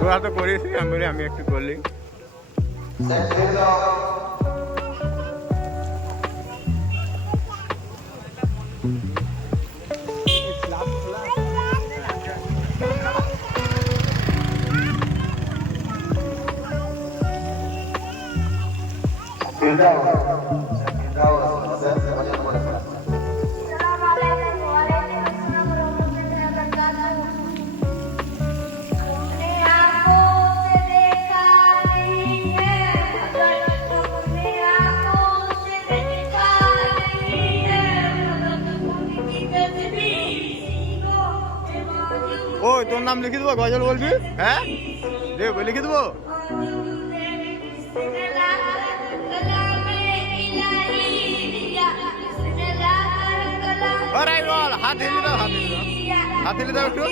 তোরা তো করিস আমি একটু করলি। ওই তোর নাম লিখে দেবো, গজল বলবি? হ্যাঁ লিখে দেবো। বল হাত হিলে দাও, হাত হিলে দাও একটু।